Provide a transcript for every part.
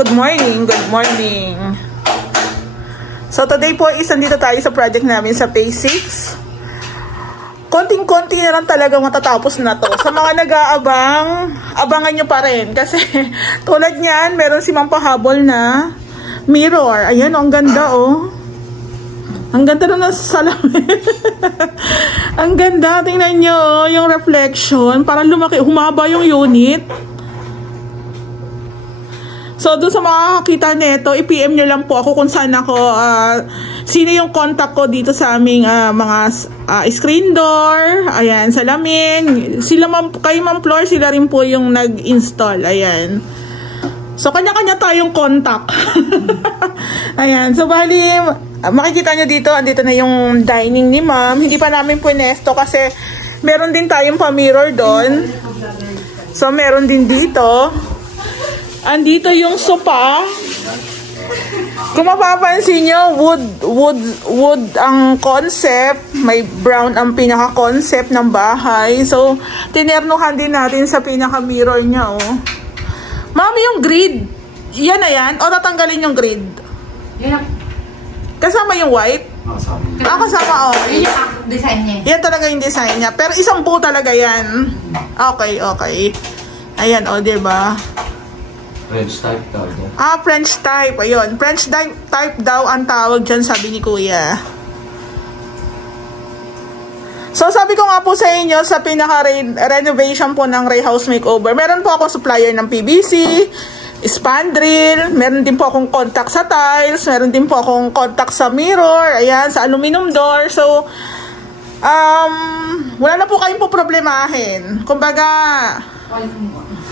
good morning, good morning. So today po is nandito tayo sa project namin sa Phase 6. Konting-konti na lang talaga matatapos na to. Sa mga nag-aabang, abangan nyo pa rin. Kasi tulad niyan, meron si Ma'am pahabol na mirror. Ayan, ang ganda oh. Ang ganda na nasa salamin. Ang ganda, tingnan nyo oh, yung reflection. Parang lumaki, humaba yung unit. So, doon sa makakakita nito, i-PM nyo lang po ako kung saan ako, sino yung contact ko dito sa aming mga screen door, ayan, salamin. Sila kay Ma'am Flor, sila rin po yung nag-install, ayan. So, kanya-kanya tayong contact. Ayan, so bali, makikita nyo dito, andito na yung dining ni Ma'am. Hindi pa namin punesto kasi meron din tayong pa-mirror doon. So, meron din dito. Andito yung sopa. Kung mapapansin nyo, wood ang concept. May brown ang pinaka-concept ng bahay. So, tinernuhan din natin sa pinaka-mirror niya, oh. Mami, yung grid, yan na yan? O tatanggalin yung grid? Yan. Kasama yung white? Kasama, oh. Yan yung design niya. Yan talaga yung design niya. Pero isang buo talaga yan. Okay, okay. Ayan, oh, diba? French type daw. French type. Ayun. French type daw ang tawag dyan, sabi ni Kuya. So, sabi ko nga po sa inyo, sa pinaka-renovation po ng Ray House Makeover, meron po akong supplier ng PVC, spandrel, meron din po akong contact sa tiles, meron din po akong contact sa mirror, ayan, sa aluminum door. So, wala na po kayong po problemahin. Kumbaga,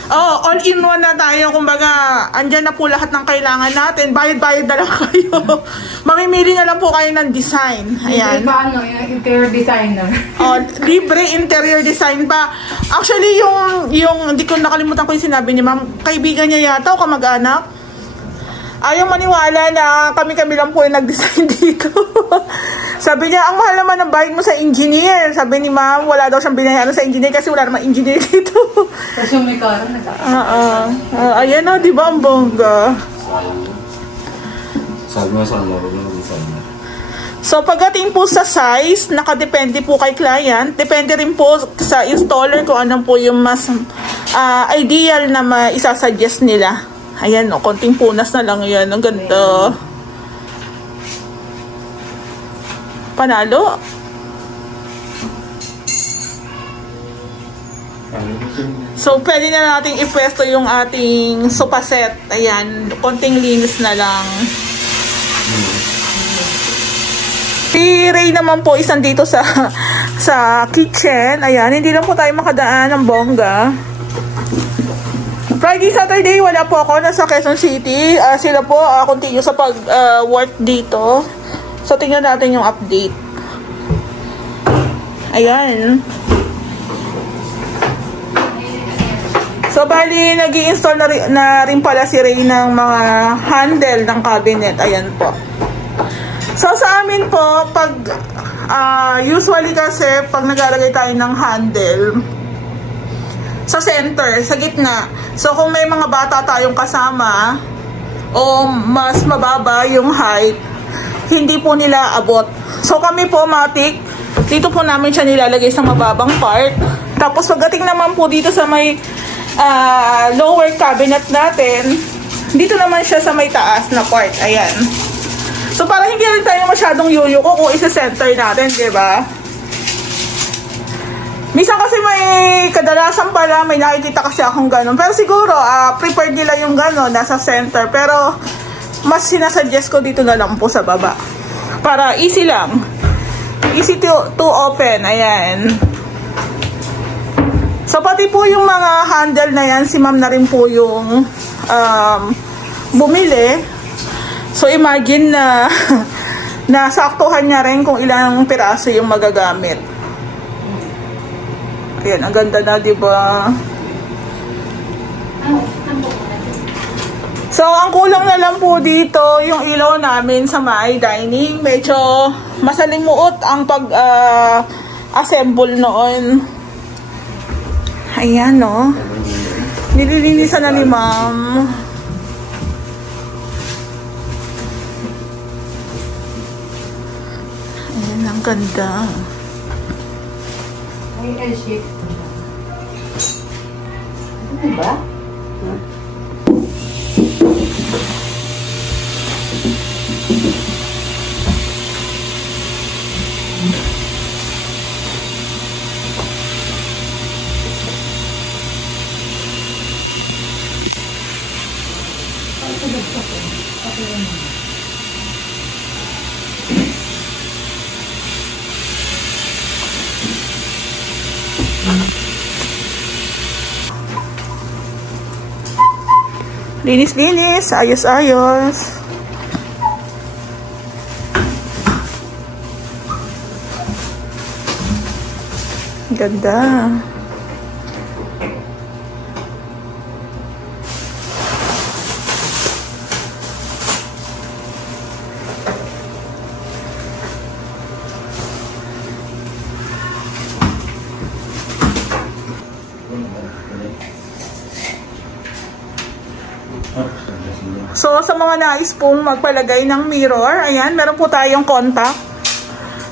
all-in-one na tayo. Kumbaga, andyan na po lahat ng kailangan natin. Bayad-bayad na lang kayo. Mamimili na lang po kayo ng design. Ayan. Libre pa, interior designer. Libre interior design pa. Actually, yung hindi ko nakalimutan ko yung sinabi ni Ma'am, kaibigan niya yata o kamag-anak. Ayaw maniwala na kami-kami lang po yung nag-design dito. Sabi niya, ang mahal naman ng bayad mo sa engineer. Sabi ni Ma'am, wala daw siyang binayaran sa engineer kasi wala naman engineer dito. Kasi yung may karon ayan na, di ba ang bongga? Sabi mo sa laro ng designer. So, pagdating po sa size, nakadepende po kay client. Depende rin po sa installer kung ano po yung mas ideal na maisasuggest nila. Ayan, no, konting punas na lang yan. Ang ganda. Panalo. So, pwede na natin ipwesto yung ating sofa set. Ayan, konting linis na lang. Si Ray naman po isang dito sa kitchen. Ayan, hindi lang po tayo makadaan ng bongga. Friday, Saturday, wala po ako. Nasa Quezon City. Sila po continue sa pag-work dito. So, tingnan natin yung update. Ayan. So, bali, nag-i-install na rin pala si Ray ng mga handle ng cabinet. Ayan po. So, sa amin po, usually kasi, pag naglalagay tayo ng handle, sa center, sa gitna. So, kung may mga bata tayong kasama, o mas mababa yung height, hindi po nila abot. So, kami po, matik, dito po namin siya nilalagay sa mababang part. Tapos, pagdating naman po dito sa may lower cabinet natin, dito naman siya sa may taas na part. Ayan. So, para hindi rin tayo masyadong yuyuko kung isa-center natin, diba? Minsan kasi kadalasan pala may nakikita kasi akong gano'n. Pero siguro, prepared nila yung gano'n, nasa center. Pero, mas sinasuggest ko dito na lang po sa baba. Para easy lang. Easy to open. Ayan. So, pati po yung mga handle na yan, si Ma'am na rin po yung bumili. So, imagine na nasaktuhan niya rin kung ilang piraso yung magagamit. Ayan, ang ganda na, diba? So, ang kulang na lang po dito, yung ilaw namin sa may dining. Medyo masalimuot ang pag-assemble noon. Ayan, no? Nililinisan na ni Ma'am. Ayan, ang ganda. May L-shape. Diba? Linis-linis, ayos-ayos. Ganda. So, sa mga nais pong magpalagay ng mirror, ayan, meron po tayong contact.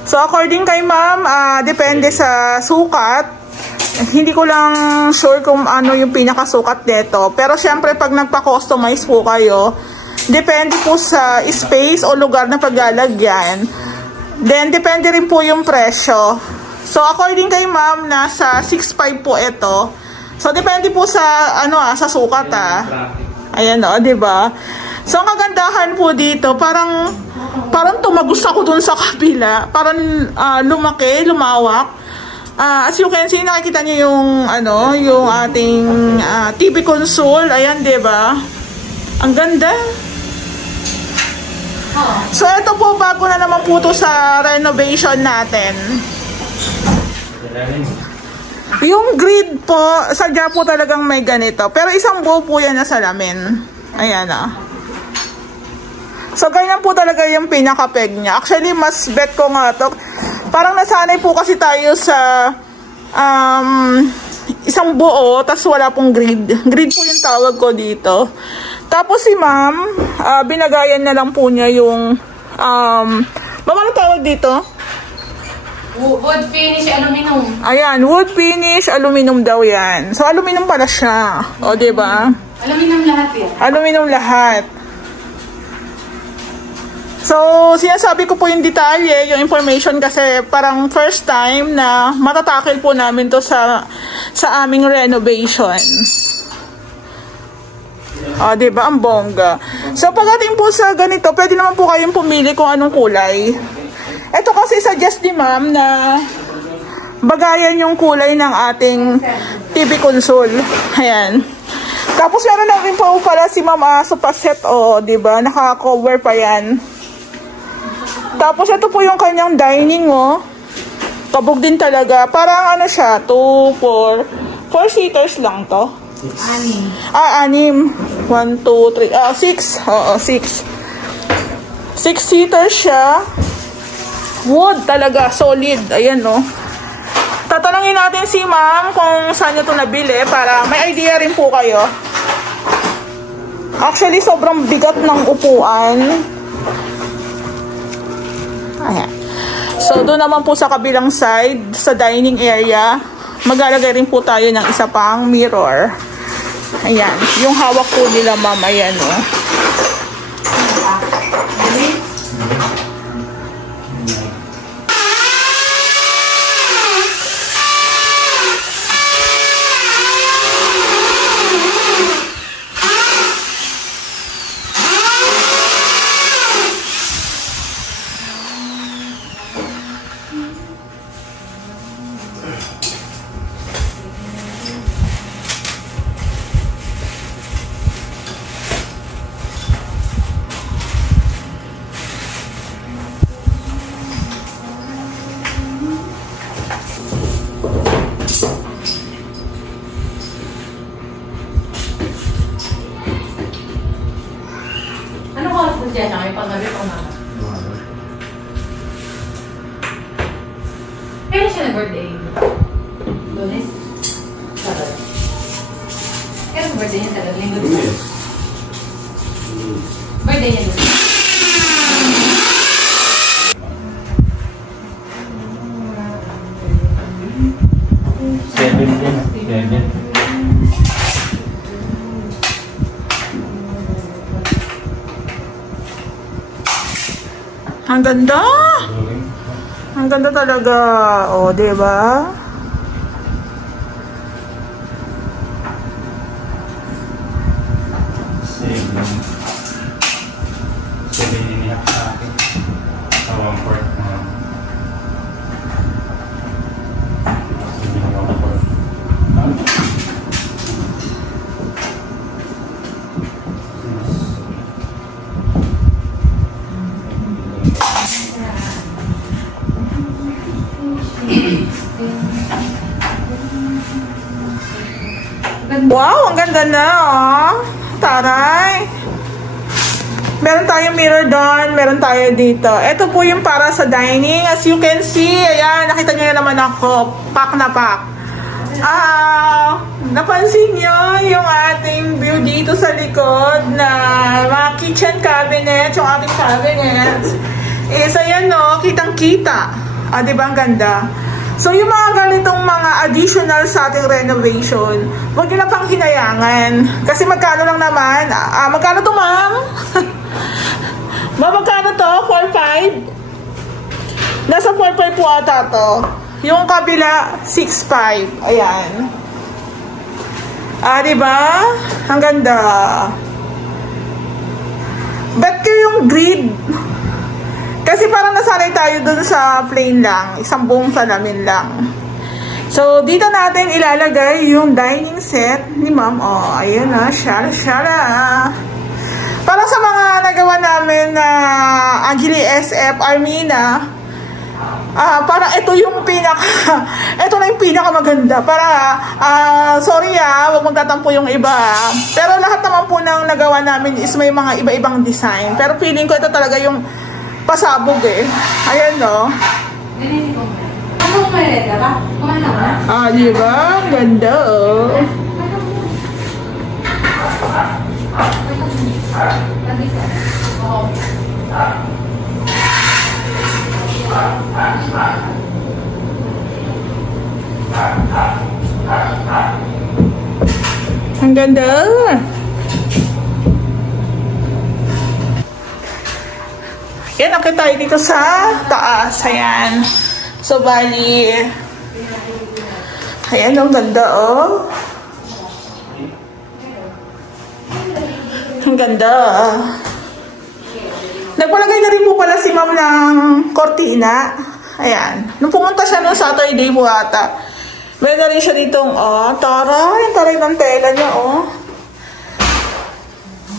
So, according kay ma'am, depende sa sukat. Hindi ko lang sure kung ano yung pinakasukat nito. Pero, syempre, pag nagpa-customize po kayo, depende po sa space o lugar na paglalagyan. Then, depende rin po yung presyo. So, according kay ma'am, nasa 6.5 po ito. So, depende po sa, sa sukat, Ayan o, diba? So, ang kagandahan po dito, parang tumagos ako dun sa kabila. Parang lumaki, lumawak. As you can see, nakikita niyo yung ating TV console. Ayan, diba? Ang ganda. So, ito po, bago na naman po to sa renovation natin. Yung grid po, sadya po talagang may ganito. Pero isang buo po yan na salamin. Ayan So, ganyan po talaga yung pinaka-peg niya. Actually, mas bet ko nga to. Parang nasanay po kasi tayo sa isang buo, tas wala pong grid. Grid po yung tawag ko dito. Tapos si ma'am, binagayan na lang po niya yung ma'am, ano tawag dito? Wood finish aluminum. Ayan, wood finish aluminum daw yan. So, aluminum pala siya. O, diba? Aluminum lahat yan. Aluminum lahat. So, sinasabi ko po yung detalye, yung information kasi parang first time na matatakil po namin to sa aming renovation. O, diba? Ang bongga. So, pagdating po sa ganito, pwede naman po kayong pumili kung anong kulay. Ito kasi suggest ni ma'am na bagayan yung kulay ng ating TV console. Ayan. Tapos meron na rin po pala si ma'am sofa set. O, diba? Naka-cover pa yan. Tapos ito po yung kanyang dining. Kabog din talaga. Parang siya. 2, 4 seaters lang to. 6. 1, 2, 3. 6. Oo, 6. 6 seaters siya. Wood talaga, solid. Ayan, Tatanungin natin si ma'am kung saan niya ito nabili para may idea rin po kayo. Actually, sobrang bigat ng upuan. Ayan. So, doon naman po sa kabilang side, sa dining area, maglalagay rin po tayo ng isa pang mirror. Ayan. Yung hawak po nila, ma'am. Ayan, Diyan na kayo pang-gabi pang-mama. Kailan siya na-birthday? Lunes? Sabad. Kailan birthday niya talaga? Linggo niya? Birthday niya Lunes. 7. Ang ganda! Ang ganda talaga. O, diba? Wow, ang ganda na, oh. Taray. Meron tayong mirror doon, meron tayo dito. Ito po yung para sa dining. As you can see, ayan, nakita nyo na naman ako. Pack na pack. Napansin nyo yung ating view dito sa likod na mga kitchen cabinet, yung ating cabinets. Ayan, no, kitang-kita. Diba ang ganda? So, yung mga ganitong mga additional sa ating renovation, huwag nyo na pang hinayangan. Kasi magkano lang naman? Magkano to, ma'am? Magkano to? 4.5? Nasa 4.5 po ata to. Yung kabila, 6.5. Ayan. Diba? Ang ganda. Bet ko yung grid. Kasi parang nasanay tayo dun sa plain lang. Isang buong salamin lang. So, dito natin ilalagay yung dining set ni ma'am. Oh, ayan na. Shara. Parang sa mga nagawa namin na Angeli SF, Armina, parang ito yung ito na yung pinakamaganda. Para, sorry wag magtatampo yung iba. Pero lahat naman po ng nagawa namin is may mga iba-ibang design. Pero feeling ko ito talaga yung pasabog eh. Ayan, no? Ano kumareda ba? Kumain na ba? Diba? Ganda, oh. Ang ganda. Yan, nakita tayo dito sa taas. Ayan. So, bali. Ayan, ang ganda, oh. Ang ganda. Nagpalagay na rin po pala si ma'am ng kortina. Ayan. Nung pumunta siya nung Saturday po ata, meron na rin siya ditong, taray ng tela niya, oh.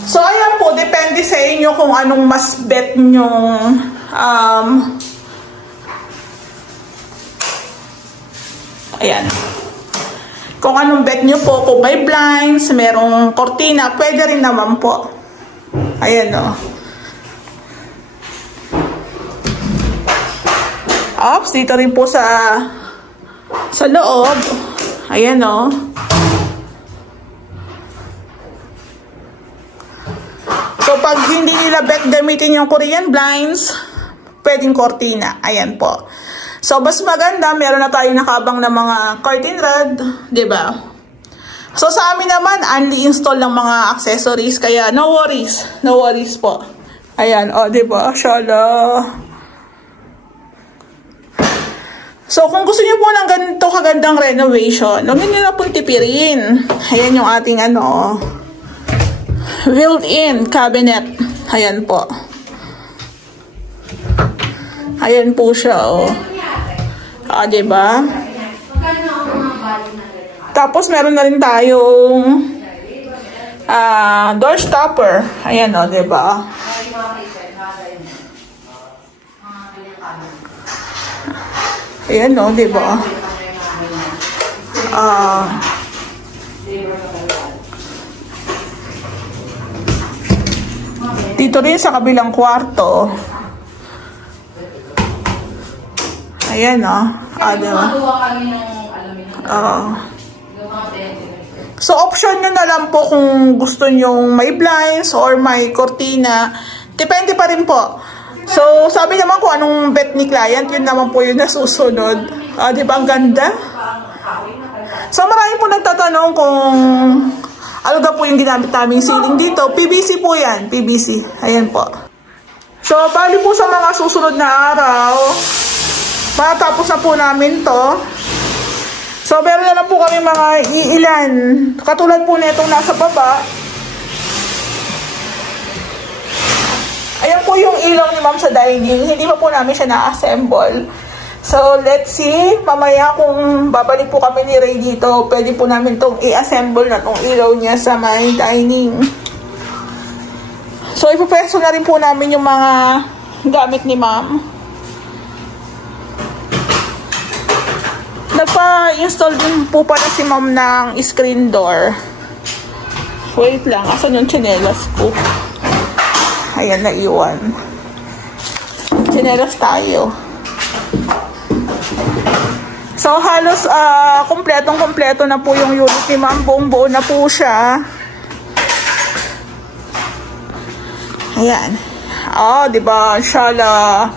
So, ayan po, depende sa inyo kung anong mas bet nyong ayan. Kung anong bet nyo po, kung may blinds, merong kortina, pwede rin naman po. Ayan, o. Ops, dito rin po sa loob. Ayan, o. So, pag hindi nila bet gamitin yung Korean blinds, pwedeng kortina. Ayan po. So, mas maganda, meron na tayo nakabang na mga curtain rod, diba? So, sa amin naman, only install ng mga accessories, kaya no worries. No worries po. Ayan, diba? Shala. So, kung gusto niyo po ng ganito kagandang renovation, huwag niyo na pong tipirin. Ayan yung ating built-in cabinet. Ayan po. Ayan po siya, oh. Diba? Tapos, meron na rin tayong door stopper. Ayan, oh, diba? Ayan, oh, diba? Dito rin sa kabilang kwarto. Ayan, diba? So, option nyo na lang po kung gusto nyo may blinds or may cortina. Depende pa rin po. So, sabi naman kung anong bet ni client, yun naman po yung nasusunod. Diba ang ganda? So marami po nagtatanong kung ano daw po yung ginamit naming ceiling dito. PVC po yan, PVC. Ayan po. So bali po sa mga susunod na araw, matapos na po namin to. So meron na lang po kami mga iilan. Katulad po nitong nasa baba. Ayan po yung ilaw ni ma'am sa dining. Hindi pa po namin siya na-assemble. So, let's see. Mamaya kung babalik po kami ni Ray dito, pwede po namin itong i-assemble na itong ilaw niya sa my dining. So, ipapwesto na rin po namin yung mga gamit ni ma'am. Nagpa-install din po pala si ma'am ng screen door. Wait lang. Asan yung tsinelas ko? Ayan, naiwan. Tsinelas tayo. So, halos kompletong-kompleto na po yung unit ni ma'am. Buong-buo na po siya. Ayan. Oh, diba? Inshallah.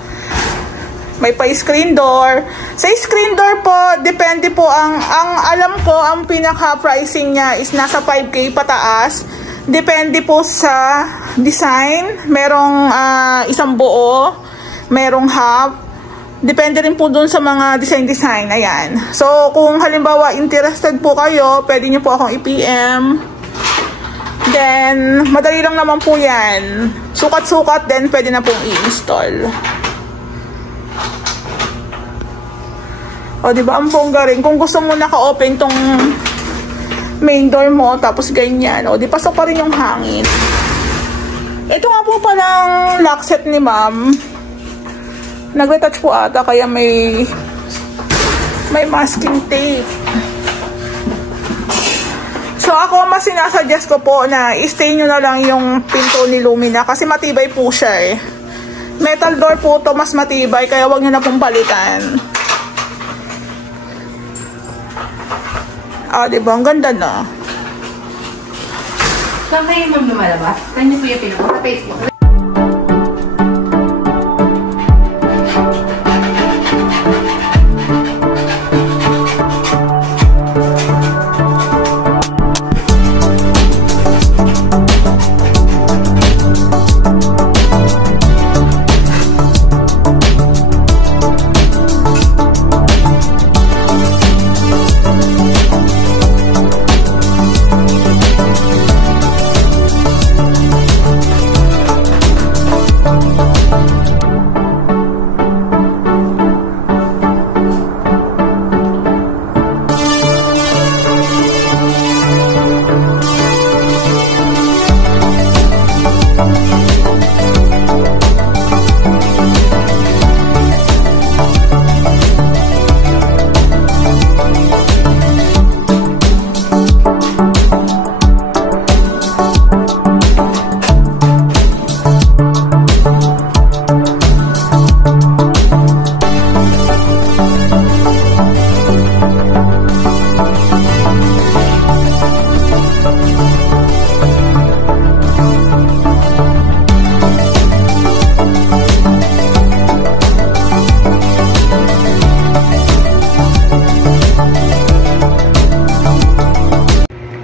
May pa-screen door. Sa screen door po, depende po ang alam ko, ang pinaka-pricing niya is nasa 5K pataas. Depende po sa design. Merong isang buo, merong half. Depende rin po dun sa mga design. Ayan. So, kung halimbawa interested po kayo, pwede nyo po akong i-PM. Then, madali lang naman po yan. Sukat-sukat, then pwede na pong i-install. O, diba? Ang bongga rin. Kung gusto mo naka-open tong main door mo, tapos ganyan. O, di pasok pa rin yung hangin. Ito nga po palang lock set ni ma'am. Nag-retouch po ata, kaya may masking tape. So, ako mas sinasuggest ko po na i-stay nyo na lang yung pinto ni Lumina kasi matibay po siya eh. Metal door po to, mas matibay, kaya wag nyo na pong palitan. Ah, diba? Ang ganda na. Saan kayo ma'am lumalabas? Saan niyo po yung pinuha? Sa Facebook?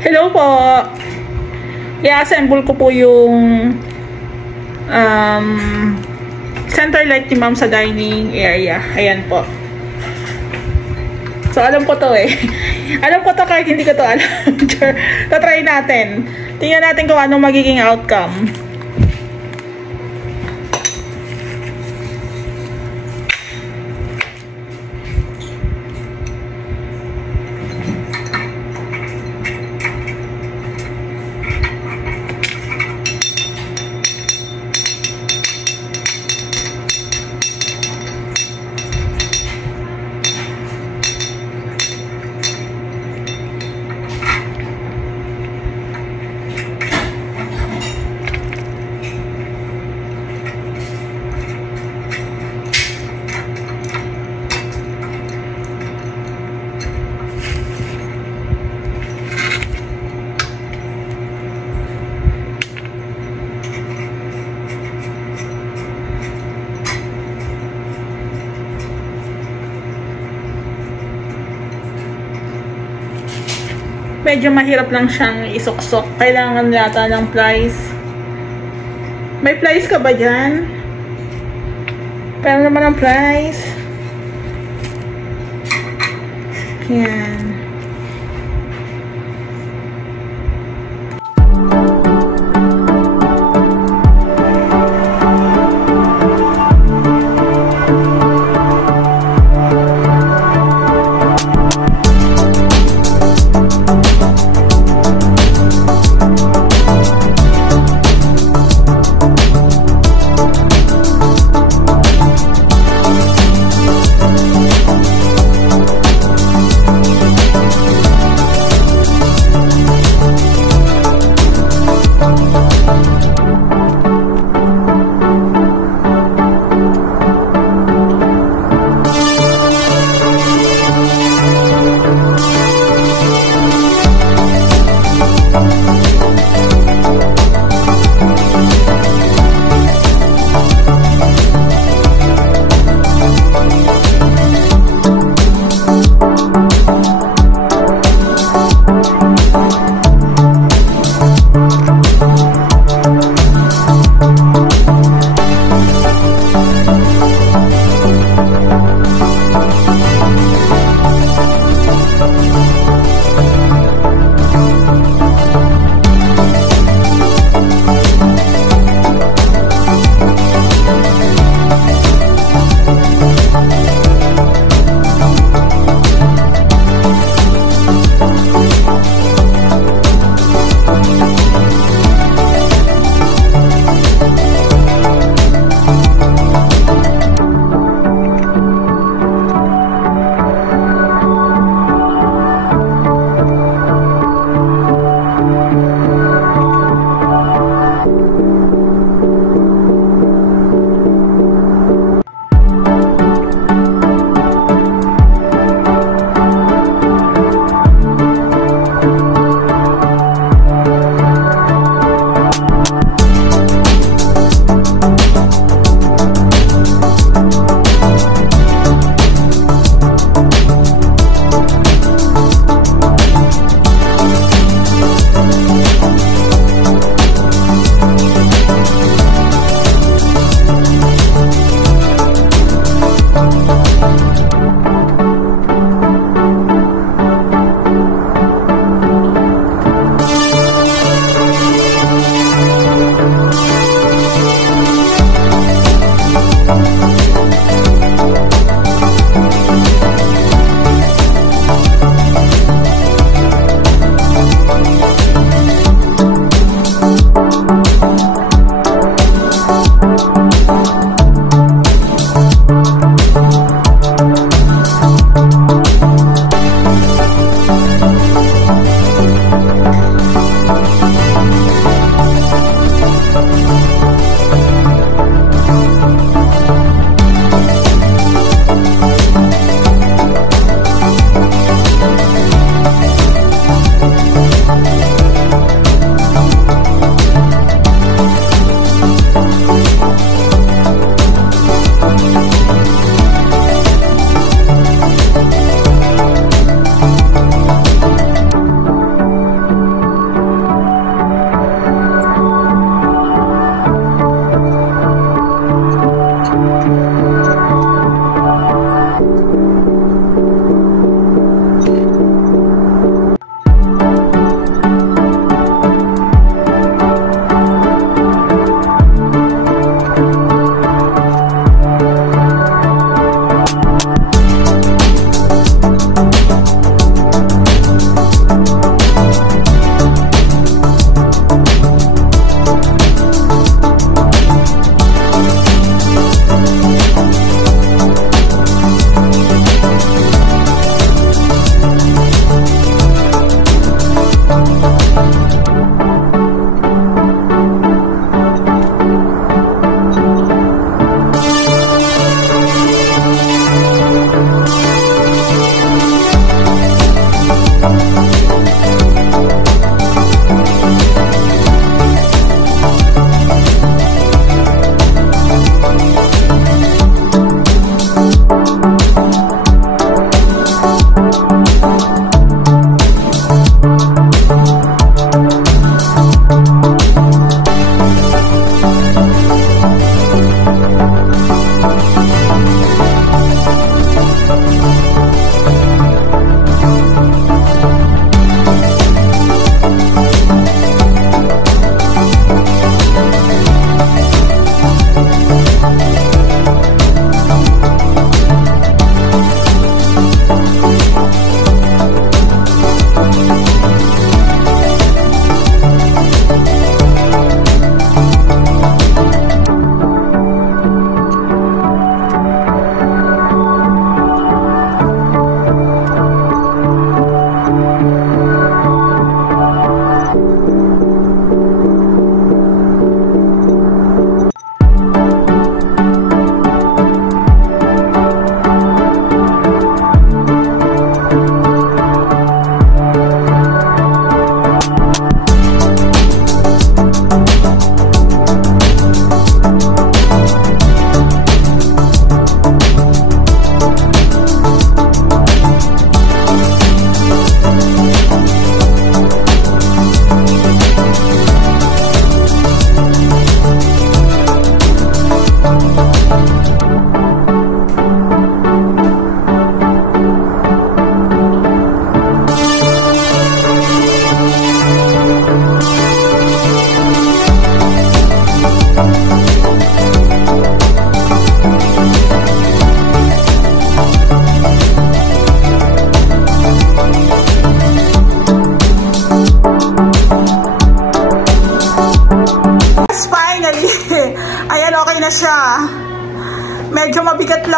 Hello po. I-assemble ko po yung center light ni ma'am sa dining area. Ayan po. So, alam ko to eh. Alam ko to kahit hindi ko to alam. Tatry natin. Tingnan natin kung anong magiging outcome. medyo mahirap lang siyang isuksok. Kailangan yata ng plies. May plies ka ba dyan? Pero naman ang plies. Yan.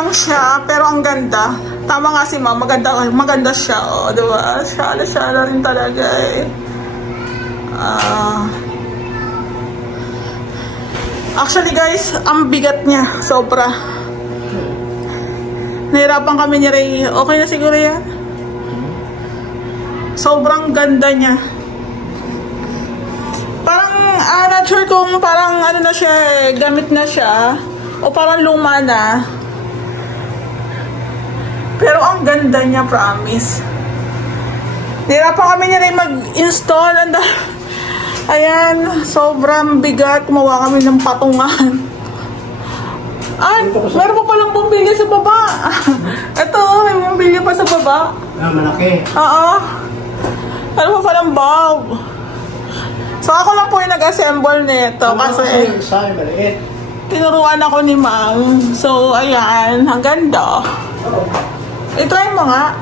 lang siya, pero ang ganda. Tama nga si ma'am, maganda siya. O, diba? Shala rin talaga eh. Actually guys, ang bigat niya. Sobra. Nahirapan kami ni Ray. Okay na siguro yan? Sobrang ganda niya. Parang, not sure kung parang ano na siya, gamit na siya. O parang luma na. Pero ang ganda niya, promise. Nahirapan kami ni Ray mag-install. Ayan, sobrang bigat. Kumawa kami ng patungan. Ay, meron pa palang bumbilya sa baba. Ito, may bumbilya pa sa baba. Malaki. Oo. Meron pa palang bulb. So, ako lang po yung nag-assemble nito. Kasi, tinuruan ako ni ma'am. So, ayan. Ang ganda. I-try mo nga.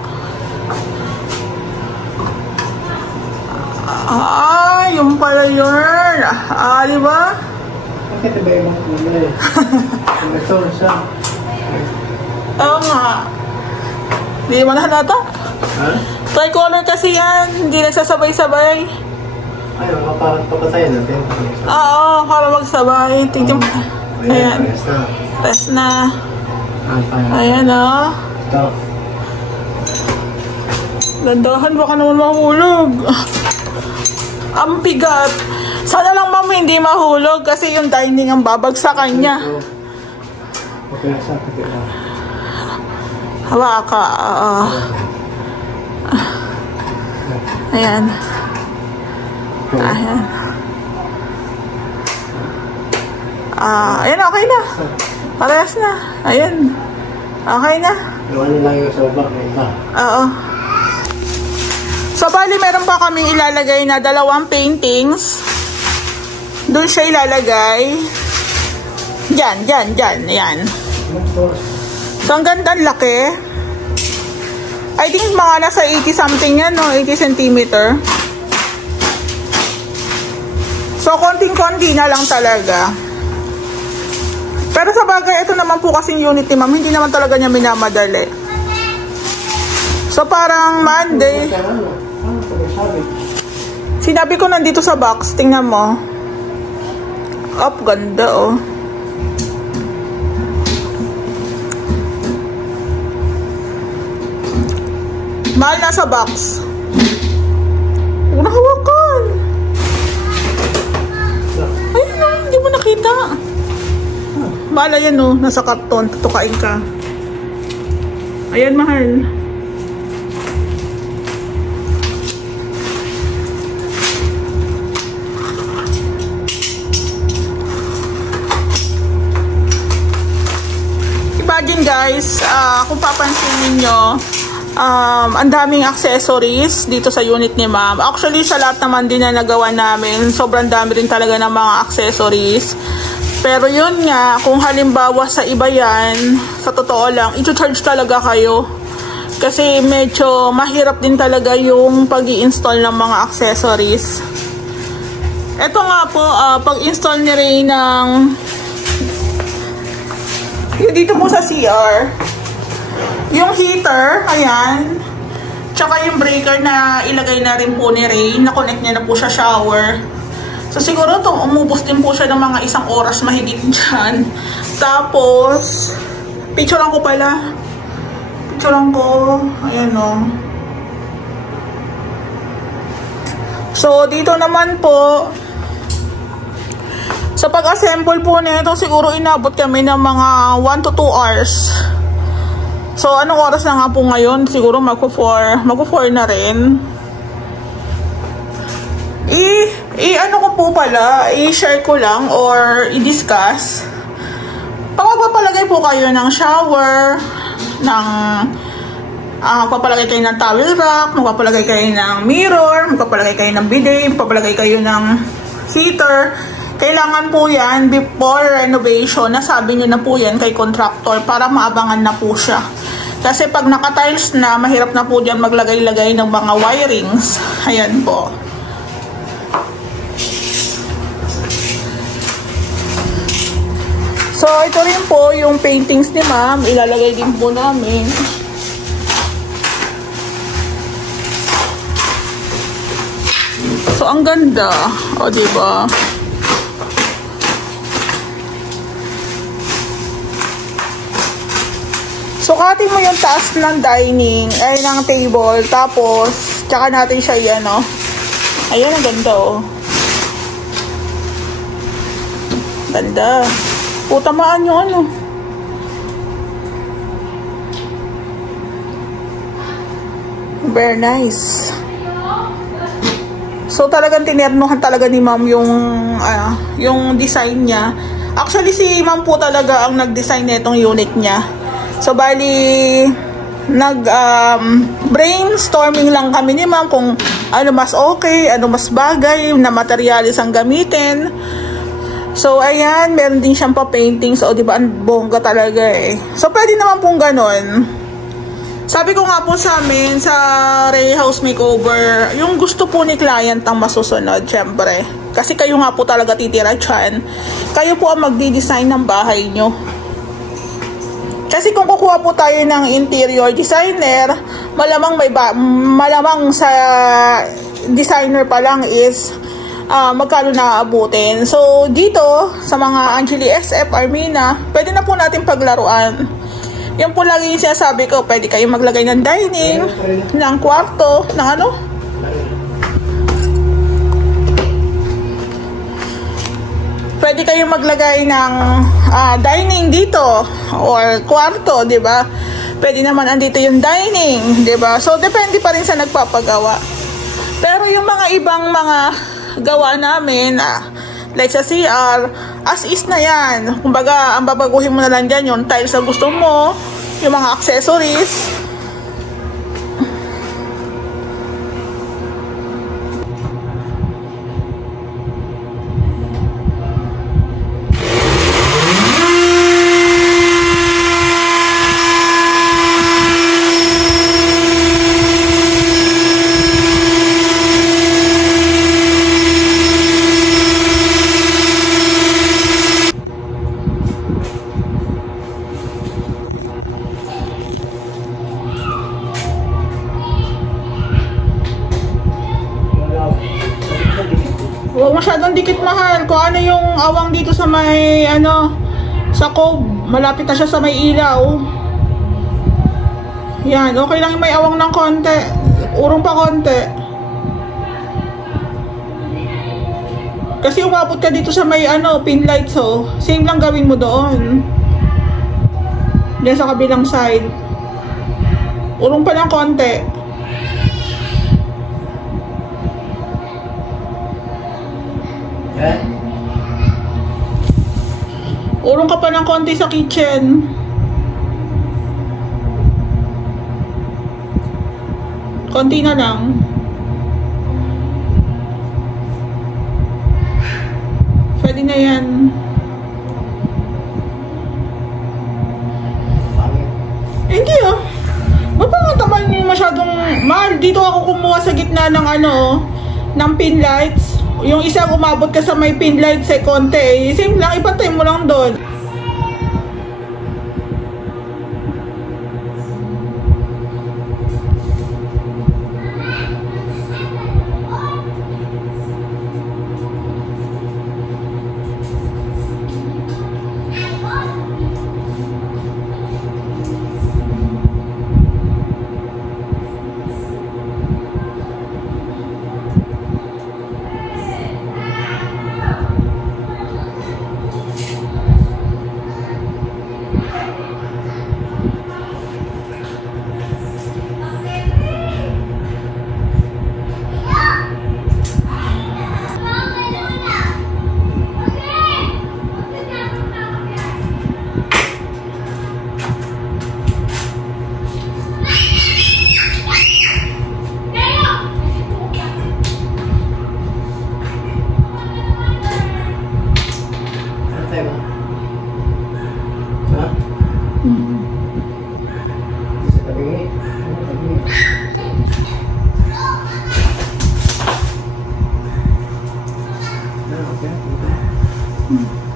Yung pala yun. Diba? Bakit ba ibang kulay? Ito siya. Oo nga. Hindi mo na halata? Ha? Tricolor kasi yan. Hindi nagsasabay-sabay. Ay, parang papatayin natin. Oo, para magsabay. Tingnan mo. Ayan. Test na. Ayan o. Ito. Dandahan, baka naman mahulog. Ang bigat. Sana lang ma'am hindi mahulog kasi yung dining ang babagsakan niya. Okay, sa akin. Hawa ka. Ayan. Ayan. Ayan, okay na. Parehas na. Ayan. Okay na. Ano lang yung sa baba na iba. Oo. So, bali, meron pa kami ilalagay na 2 paintings. Doon siya ilalagay. Diyan. Ayan. So, ang ganda, laki. I think mga nasa 80 something yan, no? 80 centimeter. So, konting-konti na lang talaga. Pero sa bagay, ito naman po kasing unit ni ma'am, hindi naman talaga niya minamadali. So, parang Monday. Sinabi ko nandito sa box. Tingnan mo. Ganda, oh. Mahal na sa box. Huwag na hawakan. Ayun, oh. Hindi mo nakita. Mahal na yan, oh. Nasa karton. Tutukain ka. Ayan, mahal. Imagine guys, kung papansin niyo, ang daming accessories dito sa unit ni ma'am. Actually, sa lahat naman din na nagawa namin, sobrang dami rin talaga ng mga accessories. Pero yun nga, kung halimbawa sa iba yan, sa totoo lang, i-charge talaga kayo. Kasi medyo mahirap din talaga yung pag-i-install ng mga accessories. Ito nga po, pag-install ni Ray ng yung dito po sa CR, yung heater, ayan, tsaka yung breaker na ilagay na rin po ni Ray, na-connect niya na po siya shower. So siguro umubos din po siya ng mga 1 oras mahigit dyan. Tapos, picturean ko pala. Picturean ko, ayan o. So dito naman po, sa pag-assemble po nito, siguro inabot kami ng mga 1 to 2 hours. So, anong oras na nga po ngayon? Siguro magpo-4 na rin. Ano ko po pala, i-share ko lang or i-discuss. Pag magpapalagay po kayo ng shower, magpapalagay kayo ng towel rack, magpapalagay kayo ng mirror, magpapalagay kayo ng bidet, magpapalagay kayo ng heater, kailangan po yan before renovation, nasabi nyo na po yan kay contractor para maabangan na po siya. Kasi pag naka-tiles na, mahirap na po dyan maglagay-lagay ng mga wirings. Ayan po. So So, ito rin po yung paintings ni ma'am. Ilalagay din po namin. So, ang ganda. O, diba? Sukatin mo yung taas ng dining, ay ng table, tapos, tsaka natin siya yan, no? Ayan, ang ganda, oh. Ganda. Tamaan yung ano. Very nice. So, talagang tinernuhan talaga ni ma'am yung design niya. Actually, si ma'am po talaga ang nag-design nitong unit niya. So, bali, brainstorming lang kami ni ma'am kung ano mas okay, ano mas bagay, na materialis ang gamitin. So, ayan, meron din siyang pa-painting. So, di ba, ang bongga talaga eh. So, pwede naman pong ganon. Sabi ko nga po sa amin, sa Ray House Makeover, yung gusto po ni client ang masusunod, syempre. Kasi kayo nga po talaga titira dyan. Kayo po ang magdi-design ng bahay nyo. Kasi kung kukuha po tayo ng interior designer, malamang sa designer pa lang is magkano na aabutin. So, dito, sa mga Angeli SF, Armina, pwede na po natin paglaruan. Yung po lagi yung sinasabi ko, pwede kayo maglagay ng dining, ng kwarto, ng ano? Pwede kayo maglagay ng dining dito, or kwarto, di ba? Pwede naman andito yung dining, di ba? So, depende pa rin sa nagpapagawa. Pero yung mga ibang mga gawa namin, like sa CR, as is na yan. Kumbaga, ang babaguhin mo na lang dyan yung tiles na gusto mo, yung mga accessories. Huwag masyadong dikit, mahal. Kung ano yung awang dito sa may, sa cove. Malapit na siya sa may ilaw. Yan, okay lang yung may awang ng konti. Urong pa konti. Kasi umabot ka dito sa may, pin lights, oh. Same lang gawin mo doon. Diyan sa kabilang side. Urong pa ng konti. Urong ka pa ng konti sa kitchen. Konti na lang. Pwede na yan. Hindi ah. Mapangataman yung masyadong mahal. Dito ako kumuha sa gitna ng ng pin lights. Yung isang umabot ka sa may pin light sa konti, same lang, ipantay mo lang doon. Hmm.